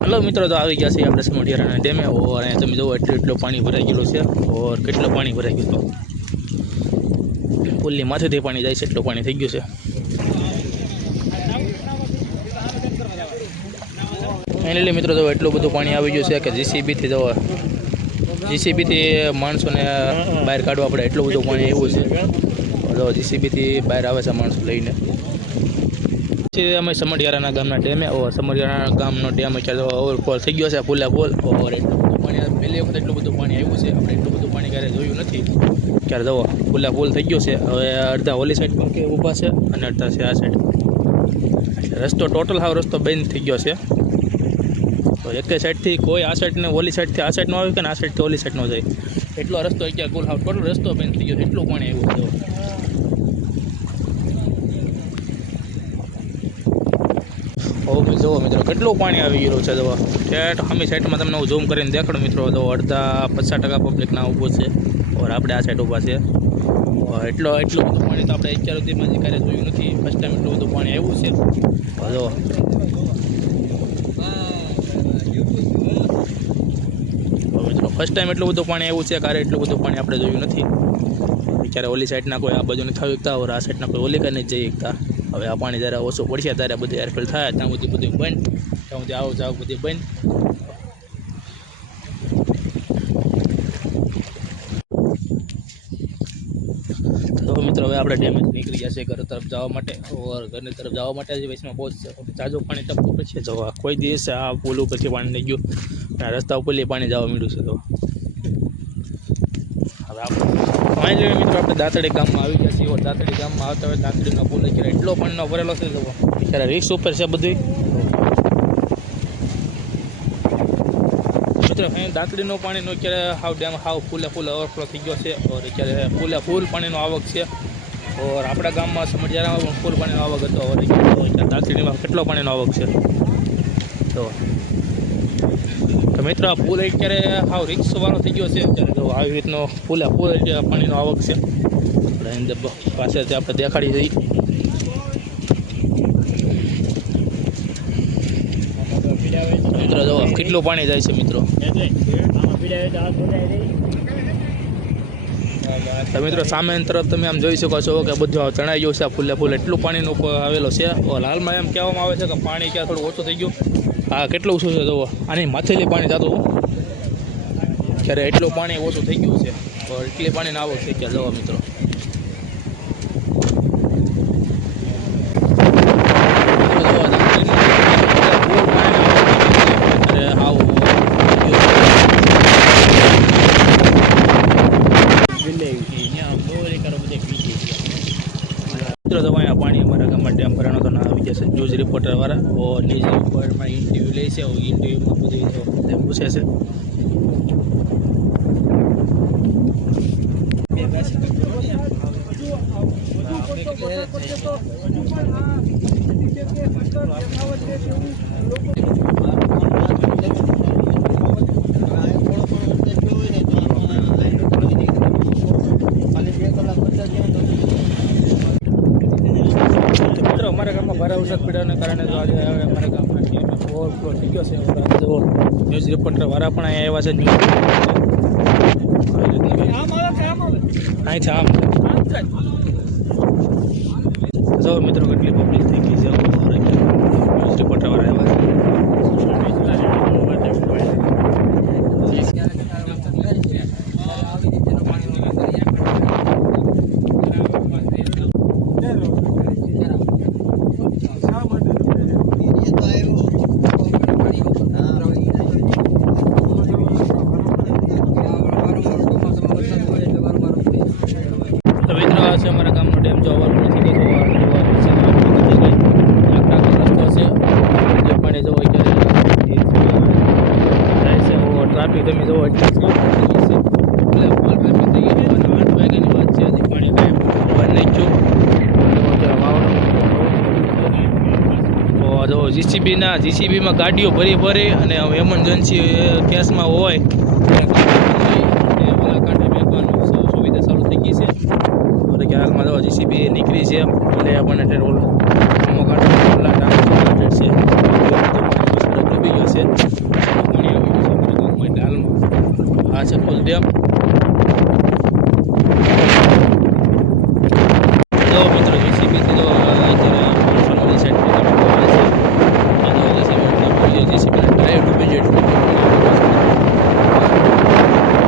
Hello મિત્રો, તો આવી ગયા છે આપણે સમઢિયારાના ડેમે. ઓર અહીંયા તમે જુઓ, એટલું એટલું પાણી ભરાઈ ગયેલું છે. ઓર કેટલું પાણી ભરાઈ ગયું છે પુલની માથેથી પાણી જાય છે, એટલું પાણી થઈ ગયું છે. ફાઇનલી મિત્રો જો એટલું બધું પાણી આવી ગયું છે કે જીસીબીથી જવા જીસીબીથી માણસોને બહાર કાઢવા પડે, એટલું બધું પાણી આવ્યું છે. જો જીસીબીથી બહાર આવે છે માણસો લઈને. પછી અમે સમઢિયારાના ગામના ડેમે ઓર સમઢિયારાના ગામનો ડેમ અત્યારે ઓવરફોલ થઈ ગયો છે ફૂલા ફૂલ ઓર એટલું પાણી પહેલી વખત એટલું બધું પાણી આવ્યું છે, આપણે એટલું બધું પાણી ક્યારે જોયું નથી. ક્યારે જવો? ફૂલા ફૂલ થઈ ગયો છે. હવે અડધા ઓલી સાઈડ પણ કે ઊભા છે અને અડધા છે આ સાઈડ રસ્તો ટોટલ હાવ રસ્તો બંધ થઈ ગયો છે. તો એક સાઈડથી કોઈ આ સાઈડને ઓલી સાઈડથી આ સાઈડનો આવે કે ને, આ સાઈડથી ઓલી સાઈડનો જાય? એટલો રસ્તો અત્યારે કુલ હાવ. ટોટલ રસ્તો બંધ થઈ ગયો છે, એટલું પાણી આવ્યું છે ભાઈ જુઓ મિત્રો, કેટલું પાણી આવી ગયેલું છે જુઓ. ઠેઠ હમી સાઈડમાં તમને હું ઝૂમ કરીને દેખાડું મિત્રો, તો અડધા પચાસ ટકા પબ્લિકના ઊભું છે. ઓર આપણે આ સાઈડ ઊભા છે એટલો એટલું બધું પાણી તો આપણે અત્યાર સુધીમાં ક્યારે જોયું નથી. ફર્સ્ટ ટાઈમ એટલું બધું પાણી આવ્યું છે. હલો મિત્રો ફર્સ્ટ ટાઈમ એટલું બધું પાણી આવ્યું છે, ક્યારે એટલું બધું પાણી આપણે જોયું નથી. ક્યારે ઓલી સાઈડના કોઈ આ બાજુ નથી આવી શકતા ઓર આ સાઈડના કોઈ ઓલી કરીને જઈ શકતા હવે આ પાણી જ્યારે ઓછું પડશે ત્યારે બધું એરફિલ થાય, ત્યાં સુધી બધું બંધ, ત્યાં સુધી આવું જાવ બધું બંધ. તો મિત્રો હવે આપણે ડેમેજ નીકળી જશે ઘર તરફ જવા માટે, ઓર ઘરની તરફ જવા માટે જ વચમાં બહુ તાજું પાણી ટપકું પડશે જવા કોઈ દિવસે આ પુલ ઉપરથી પાણી નહીં ગયું રસ્તા ઉપરથી પાણી જવા મળ્યું છે તો. ફાઇનલી મિત્રો, આપણે દાંતડી ગામમાં આવી ગયા છીએ. દાંતડી ગામમાં આવતા હોય, દાંતડીનો પુલ અત્યારે એટલો પાણીનો ભરેલો છે લોકો. અત્યારે રિક્ષ ઉપર છે બધું મિત્રો દાંતડીનું પાણીનું અત્યારે હાવ ડેમ હાવ ફૂલે ફૂલ ઓવરફ્લો થઈ ગયો છે. ઓર અત્યારે ફૂલે ફૂલ પાણીનો આવક છે. ઓર આપણા ગામમાં સમઢિયારામાં પણ ફૂલ પાણીનો આવક હતો. ઓર દાંતડીમાં કેટલો પાણીનો આવક છે? તો તો મિત્રો, આ પુલ અત્યારે હાવ રિક્સ વાળો થઈ ગયો છે. અત્યારે તો આવી રીતનો ફૂલે ફૂલ અત્યારે પાણીનો આવક છે. આપણે પાસેથી આપણે દેખાડી દઈએ. મિત્રો, જો કેટલું પાણી જાય છે, મિત્રો? તો મિત્રો, સામે તરફ તમે આમ જોઈ શકો છો કે બધું ચણાઈ ગયું છે આ ફૂલે ફૂલ એટલું પાણીનો આવેલો છે. હાલમાં એમ કહેવામાં આવે છે કે પાણી ક્યાં થોડું ઓછું થઈ ગયું. હા કેટલું ઓછું છે, જુઓ. આની માથેલી પાણી જતું ત્યારે એટલું પાણી ઓછું થઈ ગયું છે. એટલી પાણીની આવક છે ગયા જવા મિત્રો. મિત્રો, તો અહીંયા પાણી અમારા ગામમાં ડેમ ભરાણો તો ના આવી જશે. ન્યૂઝ રિપોર્ટર વાળા ઓ ન્યૂઝ રિપોર્ટમાં ઇન્ટરવ્યૂ લે છે ઇન્ટરવ્યૂમાં બધું તો તેમ પૂછે છે મિત્રો અમારા ગામમાં ભારે વરસાદ પડ્યાને કારણે તો આજે અમારા ગામના ડેમ ઓવરફ્લો થઈ ગયો છે હવે જો ન્યૂઝ રિપોર્ટર વાળા પણ અહીંયા આવ્યા છે ન્યૂઝ અહીંથી આમ જો મિત્રો કેટલી પબ્લિક થઈ ગઈ છે ન્યૂઝ રિપોર્ટર વાળા આવ્યા તો મિત્રો આ છે અમારા ગામનો ડેમ જો ઓવરફ્લો થઈ ગયો છે રસ્તો છે જે પાણી જવો અત્યારે જાય છે ટ્રાફિક તમે જુઓ એટલે slow થઈ ગઈ છે એટલે ફૂલ ટ્રાફિક થઈ ગઈ છે અને આઠ વાગ્યાની વાત છે હજી પાણી કાંઈ બંધ નહીં થયું અત્યારે વાવડો તો જીસીબીના જીસીબીમાં ગાડીઓ ભરી ભરી અને એમરજન્સી કેસમાં હોય સુવિધા ચાલુ થઈ ગઈ છે હાલમાં જીસીબી નીકળી છે એટલે આપણને તે રોલ અમુક આટલો ઓલા ટાંકા છે ડૂબી ગયો છે પાણી આવી ગયું છે અમારા ગામમાં એટલે હાલમાં આ